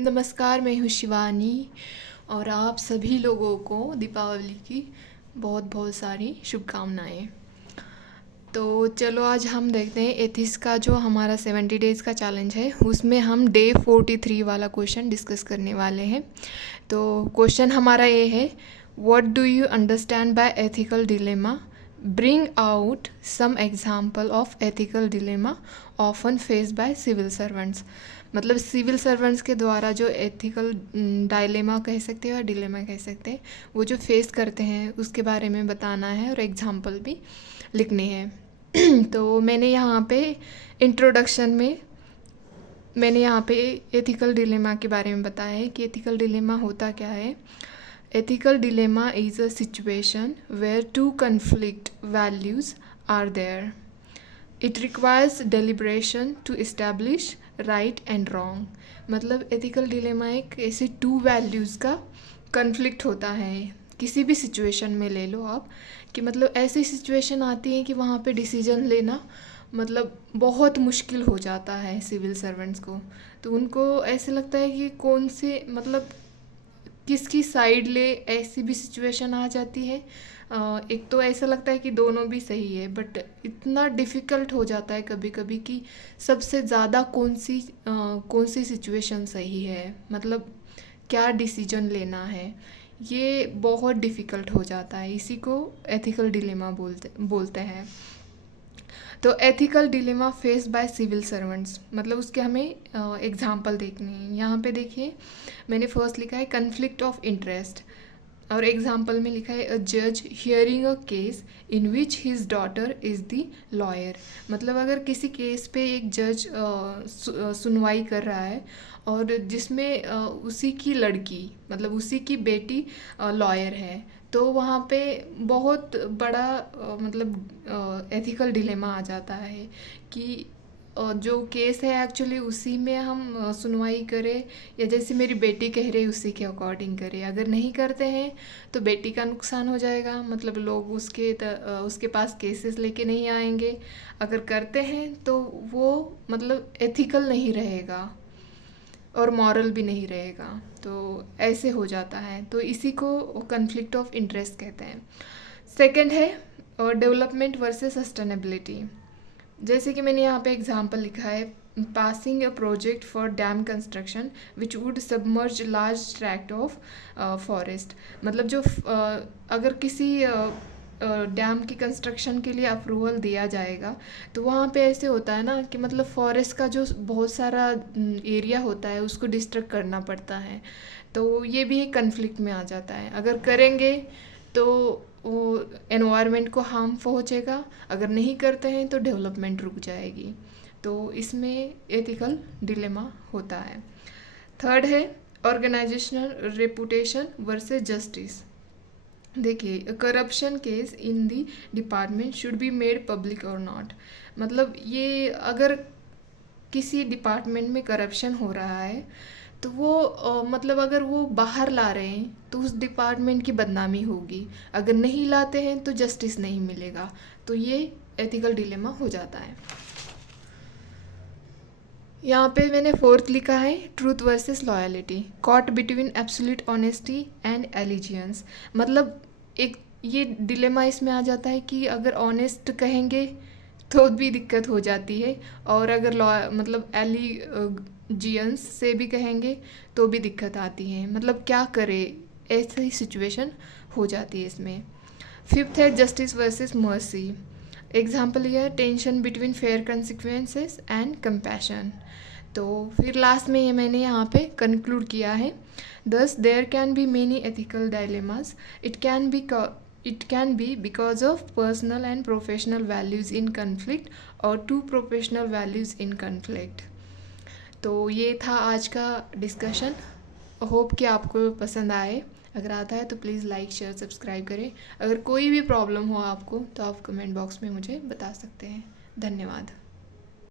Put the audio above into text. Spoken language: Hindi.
नमस्कार, मैं हूँ शिवानी और आप सभी लोगों को दीपावली की बहुत बहुत सारी शुभकामनाएं। तो चलो आज हम देखते हैं एथिक्स का जो हमारा 70 डेज़ का चैलेंज है उसमें हम डे 43 वाला क्वेश्चन डिस्कस करने वाले हैं। तो क्वेश्चन हमारा ये है, what do you understand by ethical dilemma? Bring out some example of ethical dilemma often face by civil servants. मतलब सिविल सर्वेंट्स के द्वारा जो एथिकल डायलेमा कह सकते हैं और डिलेमा कह सकते हैं वो जो फेस करते हैं उसके बारे में बताना है और एग्जाम्पल भी लिखने हैं। तो मैंने यहाँ पे इंट्रोडक्शन में एथिकल डिलेमा के बारे में बताया है कि एथिकल डिलेमा होता क्या है। Ethical dilemma is a situation where two conflict values are there. It requires deliberation to establish right and wrong. मतलब एथिकल डिलेमा एक ऐसे टू वैल्यूज़ का कन्फ्लिक्ट होता है किसी भी सिचुएशन में। ले लो आप कि मतलब ऐसी सिचुएशन आती है कि वहाँ पे डिसीजन लेना मतलब बहुत मुश्किल हो जाता है सिविल सर्वेंट्स को। तो उनको ऐसे लगता है कि कौन से मतलब किसकी साइड ले, ऐसी भी सिचुएशन आ जाती है। एक तो ऐसा लगता है कि दोनों भी सही है, बट इतना डिफ़िकल्ट हो जाता है कभी कभी कि सबसे ज़्यादा कौन सी सिचुएशन सही है, मतलब क्या डिसीजन लेना है, ये बहुत डिफ़िकल्ट हो जाता है। इसी को एथिकल डिलेमा बोलते हैं। तो ethical dilemma face by civil servants, मतलब उसके हमें एग्जाम्पल देखने हैं। यहाँ पे देखिए मैंने फर्स्ट लिखा है कन्फ्लिक्ट ऑफ इंटरेस्ट और एग्जाम्पल में लिखा है अ जज hearing a case in which his daughter is the lawyer. मतलब अगर किसी केस पे एक जज सुनवाई कर रहा है और जिसमें उसी की लड़की मतलब उसी की बेटी लॉयर है, तो वहाँ पे बहुत बड़ा मतलब एथिकल डिलेमा आ जाता है कि जो केस है एक्चुअली उसी में हम सुनवाई करें या जैसे मेरी बेटी कह रही उसी के अकॉर्डिंग करें। अगर नहीं करते हैं तो बेटी का नुकसान हो जाएगा, मतलब लोग उसके पास केसेस लेके नहीं आएंगे। अगर करते हैं तो वो मतलब एथिकल नहीं रहेगा और मॉरल भी नहीं रहेगा। तो ऐसे हो जाता है, तो इसी को कन्फ्लिक्ट ऑफ इंटरेस्ट कहते हैं। सेकंड है डेवलपमेंट वर्सेस सस्टेनेबिलिटी। जैसे कि मैंने यहाँ पे एग्जांपल लिखा है passing a project for dam construction which would submerge large tract of forest. मतलब जो अगर किसी डैम की कंस्ट्रक्शन के लिए अप्रूवल दिया जाएगा तो वहाँ पे ऐसे होता है ना कि मतलब फॉरेस्ट का जो बहुत सारा एरिया होता है उसको डिस्ट्रक्ट करना पड़ता है। तो ये भी एक कन्फ्लिक्ट में आ जाता है। अगर करेंगे तो वो एनवायरनमेंट को हार्म पहुँचेगा, अगर नहीं करते हैं तो डेवलपमेंट रुक जाएगी। तो इसमें एथिकल डिलेमा होता है। थर्ड है ऑर्गेनाइजेशनल रेपुटेशन वर्सेस जस्टिस। देखिए corruption case in the department should be made public और नॉट। मतलब ये अगर किसी डिपार्टमेंट में करप्शन हो रहा है तो वो मतलब अगर वो बाहर ला रहे हैं तो उस डिपार्टमेंट की बदनामी होगी, अगर नहीं लाते हैं तो जस्टिस नहीं मिलेगा। तो ये एथिकल डिलेमा हो जाता है। यहाँ पे मैंने फोर्थ लिखा है truth versus loyalty, caught between absolute honesty and allegiance. मतलब एक ये डिलेमा इसमें आ जाता है कि अगर ऑनेस्ट कहेंगे तो भी दिक्कत हो जाती है और अगर लॉ मतलब एलिजियंस से भी कहेंगे तो भी दिक्कत आती है। मतलब क्या करे, ऐसी सिचुएशन हो जाती है इसमें। फिफ्थ है जस्टिस वर्सेस मर्सी। एग्जाम्पल यह है tension between fair consequences and compassion. तो फिर लास्ट में ये मैंने यहाँ पे कंक्लूड किया है, thus there can be many ethical dilemmas. It can be because of personal and professional values in conflict और two professional values in conflict. तो ये था आज का डिस्कशन। होप कि आपको पसंद आए। अगर आता है तो प्लीज़ लाइक शेयर सब्सक्राइब करें। अगर कोई भी प्रॉब्लम हो आपको तो आप कमेंट बॉक्स में मुझे बता सकते हैं। धन्यवाद।